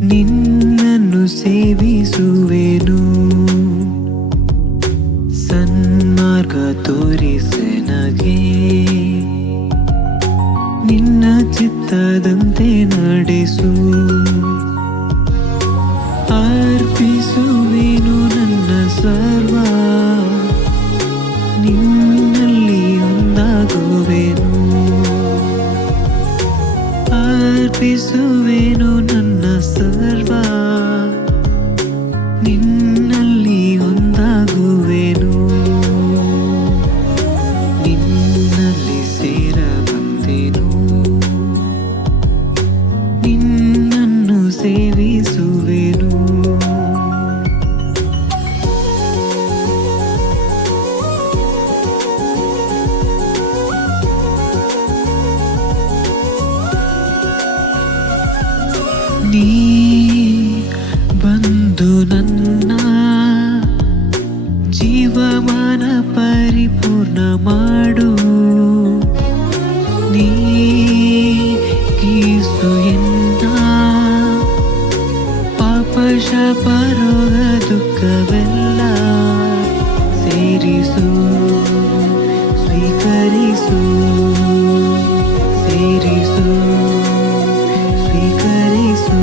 ನಿನ್ನನ್ನು ಸೇವಿಸುವೆನು, ಸನ್ಮಾರ್ಗ ತೋರಿಸೆನಗೆ, ನಿನ್ನ ಚಿತ್ತದಂತೆ ನಡೆಸು. ಅರ್ಪಿಸುವೆನು ನನ್ನ ಸರ್ವ, ನಿನ್ನಲ್ಲಿ ಒಂದಾಗುವೆನು. ಅರ್ಪಿಸುವೆನು ನನ್ನ ಸರ್ವ, ನಿನ್ನಲ್ಲಿ ಒಂದಾಗುವೆನು. ನಿನ್ನಲ್ಲಿ ಸೇರ ಬಂದೆನು, ನಿನ್ನನ್ನು ಸೇವಿಸುವೆನು. ನೀ ಬಂದು ನನ್ನ ಜೀವಮಾನ ಪರಿಪೂರ್ಣ ಮಾಡು. ನೀ ಗೀಸು ಎನ್ನ ಪಾಪ ಶಾಪ ರೋಗ ದುಃಖವೆಲ್ಲ ಸೇರಿಸು, ಸ್ವೀಕರಿಸು, ಸೇರಿಸು, ಸ್ವೀಕರಿಸು.